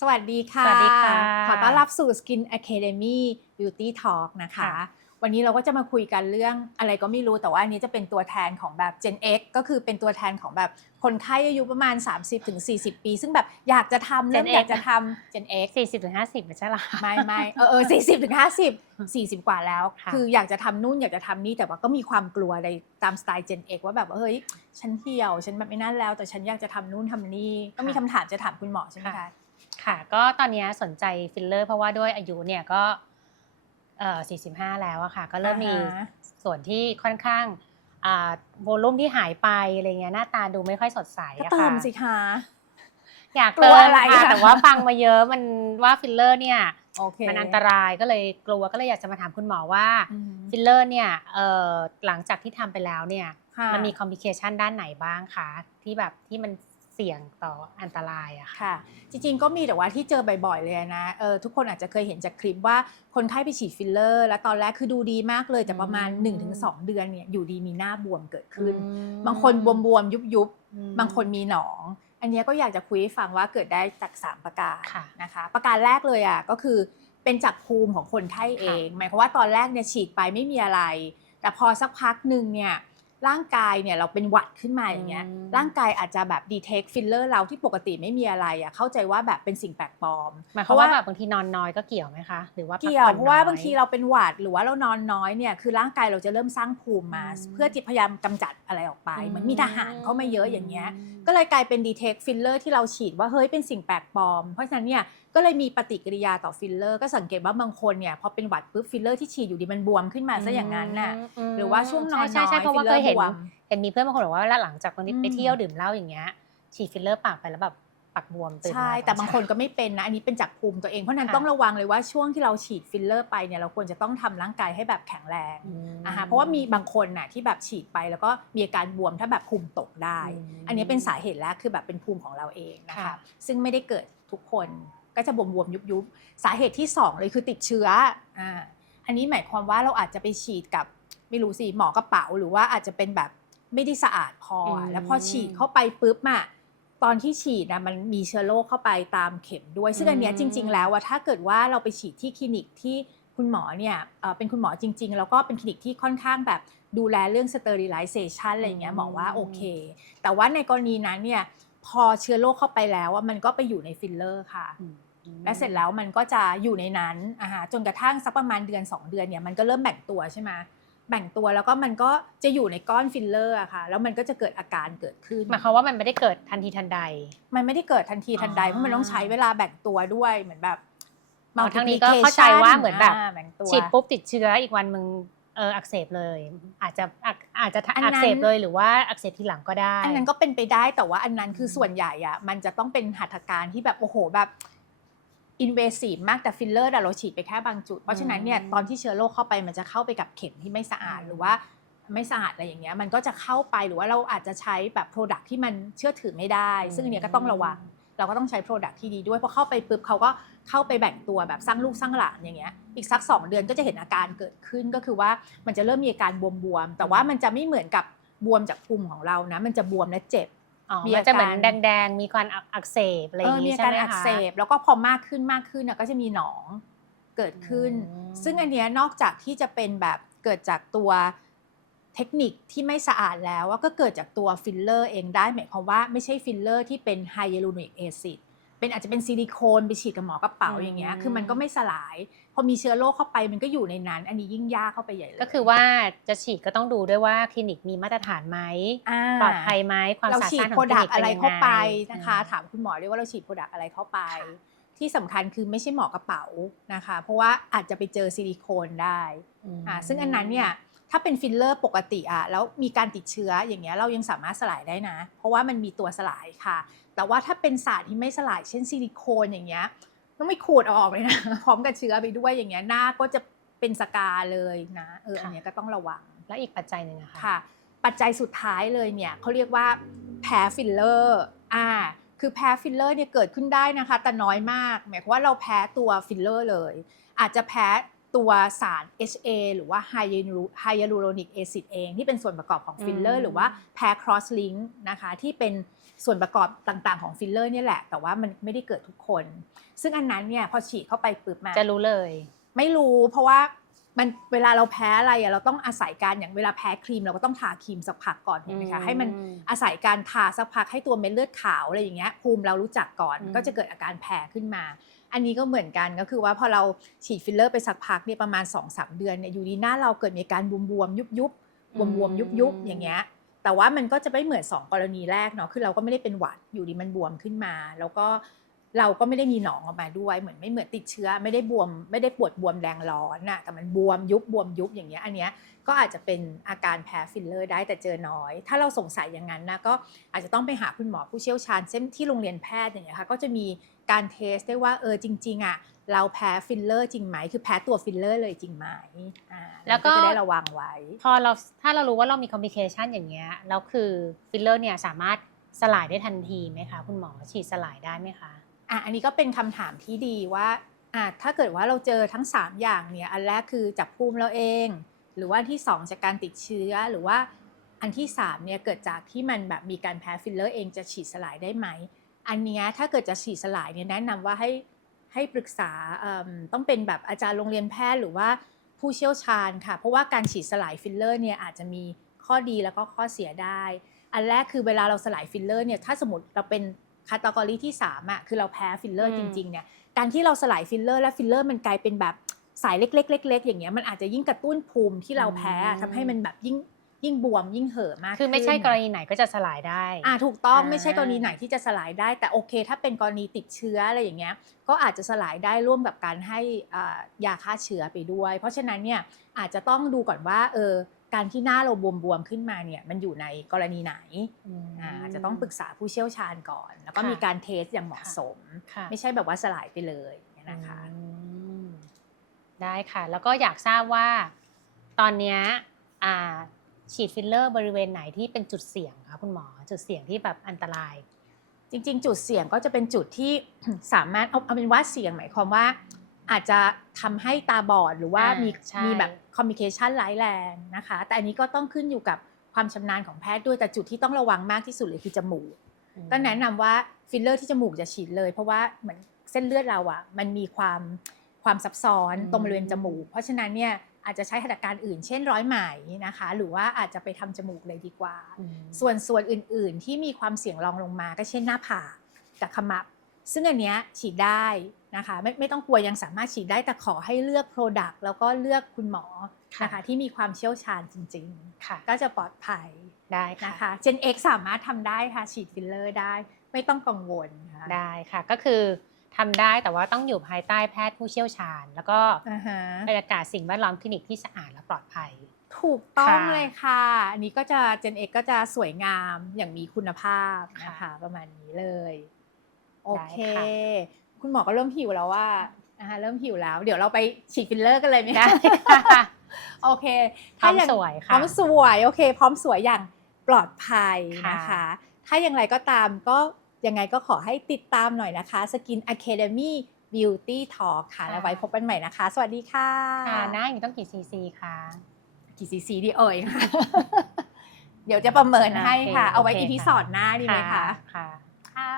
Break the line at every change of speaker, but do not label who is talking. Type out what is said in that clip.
สวัสดีค่ะ
สวัสดีค่ะ
ขอต้อนรับสู่ Skin Academy Beauty Talk นะคะ
ค่ะ
วันนี้เราก็จะมาคุยกันเรื่องอะไรก็ไม่รู้ แต่ว่าอันนี้จะเป็นตัวแทนของแบบ Gen X ก็คือเป็นตัวแทนของแบบคนไข้อายุประมาณ 30-40 ปี ซึ่งแบบอยากจะทำเริ่ม
Gen X
อยากจะทำ Gen X
สี่สิบถึงห้าสิบไม่ใช่เหรอคะ
ไม่ไม่เออเออสี่สิบถึงห้าสิบสี่สิบกว่าแล้ว
ค่ะ
คืออยากจะทำนู่นอยากจะทำนี่แต่ว่าก็มีความกลัวในตามสไตล์ Gen X ว่าแบบว่าเฮ้ยฉันเหี่ยว ฉันแบบไม่นั่นแล้ว แต่ฉันอยากจะทำนู่นทำนี่ก็มีคำถามจะถามคุณหมอใช่ไหมคะ
ค่ะ ก็ตอนนี้สนใจฟิลเลอร์ เพราะว่าด้วยอายุเนี่ยก็เอ่อสี่สิบห้าแล้วอะค่ะ ก็เริ่มมี
อ่าฮะ
ส่วนที่ค่อนข้างอ่าโวลุ่มที่หายไปอะไรเงี้ยหน้าตาดูไม่ค่อยสดใส
ก็
อะ
เติ
ค่ะ
มสิคะ
อยาก
กลั
เติ
ว
ม
อะไร
ค่ะ
อะ
แต่ว่าฟังมาเยอะมันว่าฟิลเลอร์เนี่ย
โอเค
มันอันตรายก็เลยกลัวก็เลยอยากจะมาถามคุณหมอว่า
อืม
ฟิลเลอร์เนี่ยเอ่อหลังจากที่ทำไปแล้วเนี่ย
ค่ะ
มันมีคอมพลิเคชันด้านไหนบ้างคะที่แบบที่มัน เสี่ยงต่ออันตรายอะค่ะ
ค่ะ จริงๆก็มีแต่ว่าที่เจอบ่อยๆเลยนะเออทุกคนอาจจะเคยเห็นจากคลิปว่าคนไข้ไปฉีดฟิลเลอร์ แล้วตอนแรกคือดูดีมากเลย แต่ประมาณ
อืม
1-2 เดือนเนี่ยอยู่ดีมีหน้าบวมเกิดขึ้น
อืม
บางคนบวมๆ ยุบ
อืม
ๆ บางคนมีหนอง อันเนี้ยก็อยากจะคุยให้ฟังว่าเกิดได้จากสามประการ
ค่ะ
นะคะประการแรกเลยอะก็คือเป็นจากภูมิของคนไข้เอง หมายความว่าตอนแรกเนี่ยฉีดไปไม่มีอะไร แต่พอสักพักหนึ่งเนี่ย ร่างกายเนี่ยเราเป็นหวัดขึ้นมาอย่างเงี้ย
อืม
ร่างกายอาจจะแบบดีเทคฟิลเลอร์เราที่ปกติไม่มีอะไรอะเข้าใจว่าแบบเป็นสิ่งแปลกปลอม
หมายความว่าแบบบางทีนอนน้อยก็เกี่ยวไหมคะหรือว่าพั
เกี่ยว
ผ่อน
เพราะว่า
น้อย
บางทีเราเป็นหวัดหรือว่าเรานอนน้อยเนี่ยคือร่างกายเราจะเริ่มสร้างภูมิมา
อืม
เพื่อที่พยายามกำจัดอะไรออกไป
อืม
เหมือนมีทหารเข้ามาเยอะอย่างเงี้ยก็เลยกลายเป็นดีเทคฟิลเลอร์ที่เราฉีดว่าเฮ้ยเป็นสิ่งแปลกปลอม เพราะฉะนั้นเนี่ยก็เลยมีปฏิกิริยาต่อฟิลเลอร์ก็สังเกตว่าบางคนเนี่ยพอเป็นหวัดปุ๊บฟิลเลอร์ที่ฉีดอยู่ดีมันบวมขึ้นมาซะอย่างนั้นน่ะ
ม
หรือว่าช่วงนอน
ใช่
น้อย
ใช่เพราะว่า
ฟิลเล
เค
อยร์
เห็น
บวม
เห็นมีเพื่อนบางคนบอกว่าหลังจากคนที่
อืม
ไปเที่ยวดื่มเหล้าอย่างเงี้ยฉีดฟิลเลอร์ปากไปแล้วแบบปากบวมตื่นมา
ใช่ แต่บางคนก็ไม่เป็นนะ อันนี้เป็นจากภูมิตัวเองเพราะฉะนั้น
ค่ะ
ต้องระวังเลยว่าช่วงที่เราฉีดฟิลเลอร์ไปเนี่ยเราควรจะต้องทำร่างกายให้แบบแข็งแรง
อืม
อ่าฮะเพราะว่ามีบางคนน่ะที่แบบฉีดไปแล้วก็มีอาการบวมถ้าแบบภูมิตกได้
อืม
อันนี้เป็นสาเหตุแรกคือแบบเป็นภูมิของเราเองนะคะ
ค่ะ
ซึ่งไม่ได้เกิดทุกคน ก็จะบวมๆยุบๆ สาเหตุที่สองเลยคือติดเชื้ออ่าอันนี้หมายความว่าเราอาจจะไปฉีดกับไม่รู้สิหมอกระเป๋าหรือว่าอาจจะเป็นแบบไม่ได้สะอาดพออะ
อืม
แล้วพอฉีดเข้าไปปุ๊บอะตอนที่ฉีดนะมันมีเชื้อโรคเข้าไปตามเข็มด้วย ซึ่งอันเนี้ยจริง ๆ แล้วว่าถ้าเกิดว่าเราไปฉีดที่คลินิกที่คุณหมอเนี่ยเอ่อเป็นคุณหมอจริง ๆ แล้วก็เป็นคลินิกที่ค่อนข้างแบบดูแลเรื่อง sterilization อะไรอย่างเงี้ยหมอว่าโอเค แต่ว่าในกรณีนั้นเนี่ยพอเชื้อโรคเข้าไปแล้วอะมันก็ไปอยู่ในฟิลเลอร์ค่ะ
อืม
และเสร็จแล้วมันก็จะอยู่ในนั้นอ่าฮะจนกระทั่งสักประมาณเดือน 2 เดือนเนี่ยมันก็เริ่มแบ่งตัวใช่ไหมแบ่งตัวแล้วก็มันก็จะอยู่ในก้อนฟิลเลอร์อะค่ะ แล้วมันก็จะเกิดอาการเกิดขึ้น
หมายความว่ามันไม่ได้เกิดทันทีทันใด
มันไม่ได้เกิดทันทีทันใด
อ๋อ
เพราะมันต้องใช้เวลาแบ่งตัวด้วยเหมือนแบบ
อ๋อทางนี้ก็เข้าใจว่าเหมือนแบบา
แบ่งตัว
ฉีดปุ๊บติดเชื้ออีกวันมึงเอออักเสบเลย อาจจะอักอาจจะ
อันนั้น
อักเสบเลยหรือว่าอักเสบทีหลังก็ได้
อันนั้นก็เป็นไปได้แต่ว่าอันนั้นคืออ
ม
ส่วนใหญ่อะมันจะต้องเป็นหัตถการที่แบบโอ้โหแบบ อินเวสีฟมากแต่ฟิลเลอร์เราฉีดไปแค่บางจุด เพราะฉะนั้นเนี่ย
อืม
ตอนที่เชื้อโรคเข้าไปมันจะเข้าไปกับเข็มที่ไม่สะอาด
อืม
หรือว่าไม่สะอาดอะไรอย่างเงี้ยมันก็จะเข้าไปหรือว่าเราอาจจะใช้แบบโปรดักที่มันเชื่อถือไม่ได้ ซึ่งอันเนี้ยก็ต้องระวัง เราก็ต้องใช้โปรดักที่ดีด้วยพอเข้าไปปุ๊บเขาก็เข้าไปแบ่งตัวแบบสร้างลูกสร้างหลานอย่างเงี้ยอีกสัก 2 เดือนก็จะเห็นอาการเกิดขึ้นก็คือว่ามันจะเริ่มมีอาการบวมๆแต่ว่ามันจะไม่เหมือนกับบวมจากภูมิของเรานะ มันจะบวมและเจ็บ
อ๋อ
มี
มันจะเหมือน
อาการ
แดงๆ มีความอักเสบอะไรอย่าง
มี
นี้
อา
ใช่
การ
ไหม
อัก
คะ
เสบแล้วก็พอมากขึ้นมากขึ้นน่ะก็จะมีหนองเกิดขึ้น
อืม
ซึ่งอันเนี้ยนอกจากที่จะเป็นแบบเกิดจากตัวเทคนิคที่ไม่สะอาดแล้วว่าก็เกิดจากตัวฟิลเลอร์เองได้หมายความว่าไม่ใช่ฟิลเลอร์ที่เป็นไฮยาลูริกแอซิด เป็นอาจจะเป็นซิลิโคนไปฉีดกับหมอกระเป๋าอย่างเงี้ย คือมันก็ไม่สลาย พอมีเชื้อโรคเข้าไปมันก็อยู่ในนั้น อันนี้ยิ่งยากเข้าไปใหญ่เลย
ก็คือว่าจะฉีดก็ต้องดูด้วยว่าคลินิกมีมาตรฐานไหมาปลอดภัยไหมความ
เรา
สะอาด
ฉีด
สะอาดข
โปร
องคลิ
ดั
นิ
ก
กเป็น
อะไร
ยังไง
เข้าไปนะคะ
อืม
ถามคุณหมอด้วยว่าเราฉีดโปรดักอะไรเข้าไป
ค่ะ
ที่สำคัญคือไม่ใช่หมอกระเป๋านะคะ เพราะว่าอาจจะไปเจอซิลิโคนได้
ม
อ่าซึ่งอันนั้นเนี่ยถ้าเป็นฟิลเลอร์ปกติอะแล้วมีการติดเชื้ออย่างเงี้ยเรายังสามารถสลายได้นะ เพราะว่ามันมีตัวสลายค่ะ แต่ว่าถ้าเป็นสารที่ไม่สลายเช่นซิลิโคนอย่างเงี้ยต้องไม่ขูดเอาออกเลยนะ พร้อมกับเชื้อไปด้วยอย่างเงี้ยหน้าก็จะเป็นสกาเลยนะเอออันเนี้ยก็ต้องระวัง
แล้วอีกปัจจัยหนึ่งนะคะ
ค่ะ ปัจจัยสุดท้ายเลยเนี่ยเขาเรียกว่าแพ้ฟิลเลอร์อ่าคือแพ้ฟิลเลอร์เนี่ยเกิดขึ้นได้นะคะ แต่น้อยมาก หมายความว่าเราแพ้ตัวฟิลเลอร์เลย อาจจะแพ้ ตัวสาร HA หรือว่าไฮยาลูโรนิกแอซิดเอง ที่เป็นส่วนประกอบของฟิลเลอ
อื
ร์
ม
หรือว่าแพ้ cross link นะคะที่เป็นส่วนประกอบต่างๆของฟิลเลอร์เนี่ยแหละ แต่ว่ามันไม่ได้เกิดทุกคน ซึ่งอันนั้นเนี่ยพอฉีดเข้าไปปุ๊บมา
จะรู้เลย
ไม่รู้เพราะว่ามันเวลาเราแพ้อะไรอะเราต้องอาศัยการอย่างเวลาแพ้ครีมเราก็ต้องทาครีมสักพักก่อนถูกไหมคะให้มัน
อืม
อาศัยการทาสักพักให้ตัวเม็ดเลือดขาวอะไรอย่างเงี้ยภูมิเรารู้จักก่อน
อืม
ก็จะเกิดอาการแพ้ขึ้นมา อันนี้ก็เหมือนกันก็คือว่าพอเราฉีดฟิลเลอร์ไปสักพักเนี่ยประมาณ 2-3 เดือนเนี่ยอยู่ดีหน้าเราเกิดมีอาการบวมๆยุบยุบๆบวมๆยุบยุบๆอย่างเงี้ยแต่ว่ามันก็จะไม่เหมือน 2 กรณีแรกเนาะคือเราก็ไม่ได้เป็นหวัดอยู่ดีมันบวมขึ้นมา แล้วก็ เราก็ไม่ได้มีหนองออกมาด้วยเหมือนไม่เหมือนติดเชื้อ ไม่ได้บวมไม่ได้ปวดบวมแรงร้อนน่ะแต่มันบวมยุบบวมยุบอย่างเงี้ยอันเนี้ยก็อาจจะเป็นอาการแพ้ฟิลเลอร์ได้แต่เจอน้อย ถ้าเราสงสัยอย่างนั้นนะก็อาจจะต้องไปหาคุณหมอผู้เชี่ยวชาญเช่นที่โรงเรียนแพทย์อย่างเงี้ยค่ะก็จะมีการเทสได้ว่าเออจริงๆอะเราแพ้ฟิลเลอร์จริงไหม คือแพ้ตัวฟิลเลอร์เลยจริงไหมอ่า
แล้วก็
จะได้ระวังไว้
พอเราถ้าเรารู้ว่าเรามีคอม p ิเคชันอย่างเงี้ยแล้วคือฟิลเลอร์เนี่ยสามารถสลายได้ทันทีไหมคะคุณหมอฉีดสลายได้ไหมคะ
อะอันนี้ก็เป็นคำถามที่ดีว่าอะถ้าเกิดว่าเราเจอทั้ง 3 อย่างเนี่ยอันแรกคือจากภูมิเราเอง หรือว่าที่ 2 จากการติดเชื้อหรือว่าอันที่3เนี่ยเกิดจากที่มันแบบมีการแพ้ฟิลเลอร์เองจะฉีดสลายได้ไหม อันนี้ถ้าเกิดจะฉีดสลายเนี่ยแนะนำว่าให้ให้ปรึกษาต้องเป็นแบบอาจารย์โรงเรียนแพทย์หรือว่าผู้เชี่ยวชาญค่ะ เพราะว่าการฉีดสลายฟิลเลอร์เนี่ยอาจจะมีข้อดีแล้วก็ข้อเสียได้ อันแรกคือเวลาเราสลายฟิลเลอร์เนี่ยถ้าสมมติเราเป็น คาตากรีที่3อะคือเราแพ้ฟิลเลอร์
อื
จ
ม
ริงๆเนี่ยการที่เราสลายฟิลเลอร์และฟิลเลอร์มันกลายเป็นแบบสายเล็กๆเล็กๆอย่างเงี้ยมันอาจจะยิ่งกระตุ้นภูมิที่เราแพ้ทำให้มันแบบยิ่ง ยิ่งบวมยิ่งเห่อะมาก
คือไม่ใช่
ขึ้น
กรณีไหนก็จะสลายได้
อ่าถูกต้อง
อ่า
ไม่ใช่กรณีไหนที่จะสลายได้ แต่โอเค ถ้าเป็นกรณีติดเชื้ออะไรอย่างเงี้ยก็อาจจะสลายได้ร่วมกับการให้อ่ายาฆ่าเชื้อไปด้วย เพราะฉะนั้นเนี่ยอาจจะต้องดูก่อนว่าเออการที่หน้าเราบวมๆขึ้นมาเนี่ยมันอยู่ในกรณีไหน
ม
อ่าอาจจะต้องปรึกษาผู้เชี่ยวชาญก่อน แล้วก็
ค่ะ
มีการเทสอย่างเหมาะสม
ค่ะ
ไม่ใช่แบบว่าสลายไปเลยนะคะ
อืมได้ค่ะ แล้วก็อยากทราบว่าตอนเนี้ยอ่า ฉีดฟิลเลอร์บริเวณไหนที่เป็นจุดเสี่ยงคะคุณหมอจุดเสี่ยงที่แบบอันตราย
จริง ๆ จุดเสี่ยงก็จะเป็นจุดที่ สามารถเอาเอาเป็นว่าเสี่ยงหมายความว่า อาจจะทำให้ตาบอดหรือว่า
อ่ามี
มี
ใช่
มีแบบคอมมิเคชันร้ายแรงนะคะ แต่อันนี้ก็ต้องขึ้นอยู่กับความชำนาญของแพทย์ด้วยแต่จุดที่ต้องระวังมากที่สุดเลยคือจมูก ก็แนะนำว่าฟิลเลอร์ที่จมูกจะฉีดเลย เพราะว่าเหมือนเส้นเลือดเราอะมันมีความความซับซ้อน
อืม
ตรงบริเวณจมูก เพราะฉะนั้นเนี่ย อาจจะใช้หัตถการอื่น เช่นร้อยไหมนะคะ หรือว่าอาจจะไปทำจมูกเลยดีกว่า
อืม
ส่วนส่วนอื่นๆ ที่มีความเสี่ยงรองลงมาก็เช่นหน้าผากกับขมับ ซึ่งอันเนี้ยฉีดได้นะคะไม่ไม่ต้องกลัวยังสามารถฉีดได้แต่ขอให้เลือก Product แล้วก็เลือกคุณหมอนะคะที่มีความเชี่ยวชาญจริง
ค่ะ
ๆก็จะปลอดภัย
ได้ค่ะ
นะคะ Gen X สามารถทำได้ค่ะฉีดฟิลเลอร์ได้ ไม่ต้องกังวลค่ะ
ได้ค่ะก็คือ ทำได้แต่ว่าต้องอยู่ภายใต้แพทย์ผู้เชี่ยวชาญ แล้วก็
อ่าฮะ
บรรยากาศสิ่งแวดล้อมคลินิกที่สะอาดและปลอดภัย
ถูกต้อง
ค่ะ
เลยค่ะ อันนี้ก็จะ Gen X ก็จะสวยงามอย่างมีคุณภาพนะคะ
ค่ะ
ประมาณนี้เลย โอเค
ได้ค่ะ
คุณหมอก็เริ่มหิวแล้วว่านะคะเริ่มหิวแล้ว เดี๋ยวเราไปฉีดฟิลเลอร์กันเลยไหม
ได้
คะ
ค่ะ
โอเค
พร้อม
ถ้าาง
สวย
พ
ค่ะ
ร้อมสวยโอเค พร้อมสวยอย่างปลอดภัยนะคะ
ค่ะ
ถ้าอย่างไรก็ตามก็ ยังไงก็ขอให้ติดตามหน่อยนะคะ Skin Academy Beauty Talk ค่ะ แล้วไว้พบกันใหม่นะคะ สวัสดีค่ะ
ค่ะหน้าอย่างนี้ต้องกี่ซีซีคะ
กี่ซีซีดีเอ่ยค่ะเดี๋ยวจะประเมินให้ค่ะ
โอเค
เอาไว้
โอเค
อีพี
ค่ะ
สอดหน้าดีไหมคะ
ค่ะ
ค่ะ